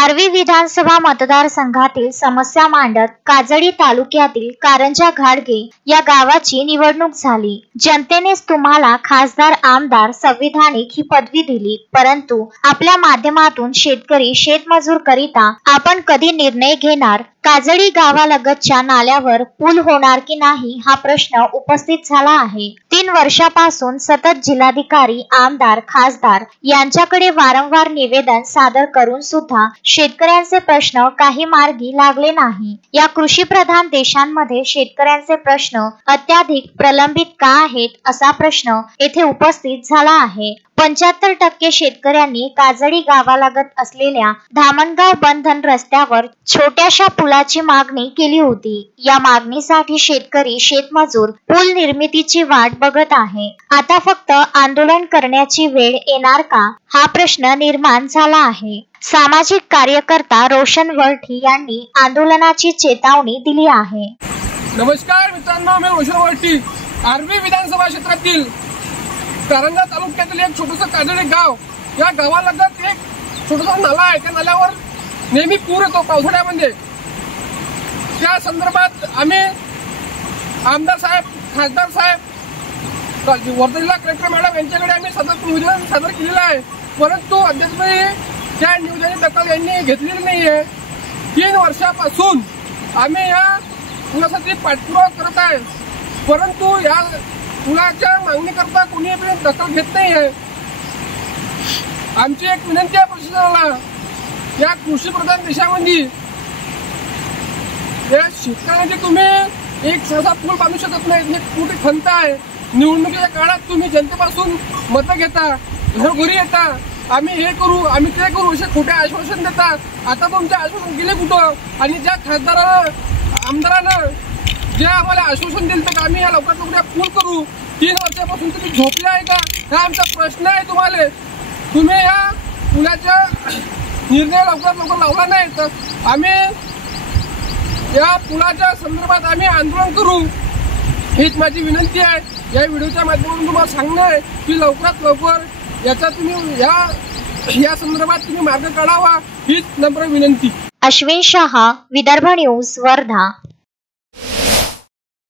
आर्वी विधानसभा मतदारसंघातील समस्या मांडत काजळी तालुक्यातील कारंजा घाडगे या गावाची निवडणूक झाली। जनतेनेच तुम्हाला खासदार आमदार संविधानिक ही पदवी दिली, परंतु आपल्या माध्यमातून शेतकरी शेतमजूर करिता आपण कधी निर्णय घेणार? काजळी गावालगतच्या नाल्यावर पूल होणार की नाही हा प्रश्न उपस्थित झाला आहे। 3 वर्षापासून सतत जिल्हाधिकारी आमदार खासदार यांच्याकडे वारंवार निवेदन सादर करून सुद्धा शेतकऱ्यांचे प्रश्न काही मार्गी लागले नाही। या कृषी प्रधान देशांमध्ये शेतकऱ्यांचे प्रश्न अत्याधिक प्रलंबित का आहेत असा प्रश्न येथे उपस्थित झाला आहे। 75% शेतकऱ्यांनी काजळी गावालगत असलेल्या धामणगाव बंधन रस्त्यावर छोट्याशा पुलाची मागणी केली होती। या मागणीसाठी शेतकरी शेतमजूर पूल निर्मितीची वाट बघत आहे। आता फक्त आंदोलन करण्याची वेळ येणार का हा प्रश्न निर्माण झाला आहे। सामाजिक कार्यकर्ता रोशन वरठी यांनी आंदोलनाची चेतावणी दिली आहे। नमस्कार मित्रांनो, मी रोशन वरठी। आर्वी विधानसभा क्षेत्रातील कारंजा तालुक्यातील एक छोटंसं काजळी गाव, या गावालगत एक छोटासा नाला आहे। त्या नाल्यावर नेहमी पूर येतो पावसाळ्यामध्ये। त्या संदर्भात आम्ही आमदार साहेब, खासदार साहेब, वर्धा कलेक्टर मॅडम यांच्याकडे आम्ही सतत निवेदन सादर केलेलं आहे, परंतु अद्यापही त्या निवेदनाची दखल यांनी घेतलेली नाहीये। 3 वर्षापासून आम्ही या पुलासाठी पाठपुरावा करत आहे, परंतु या पुलाच्या मागणीकरता कोणी दखल घेत नाहीये। आमची एक विनंती आहे प्रशासनाला, या कृषी प्रधान देशामध्ये या शेतकऱ्यांची तुम्ही एक सहसा पूल बांधू शकत नाही। एक मोठी खंत आहे। निवडणुकीच्या काळात तुम्ही जनतेपासून मतं घेता, घरोघरी येता, आम्ही हे करू आम्ही ते करू असे खोटे आश्वासन देता। आता तुमचे आश्वासन गेले कुठं? आणि ज्या खासदारानं आमदारानं जे आम्हाला आश्वासन दिलं तर आम्ही या लवकरात लवकर पूल करू, 3 वर्षापासून तुम्ही झोपले आहे का? हा आमचा प्रश्न आहे तुम्हाला। तुम्ही या पुलाचा निर्णय लवकरात लवकर लावला नाही तर आम्ही या पुलाच्या संदर्भात आम्ही आंदोलन करू, हीच माझी विनंती आहे। या व्हिडिओच्या माध्यमातून तुम्हाला सांगणं आहे की लवकरात लवकर याचा तुम्ही या संदर्भात तुम्ही मार्ग काढावा, हीच नम्र विनंती। अश्विन शहा, विदर्भ न्यूज, वर्धा।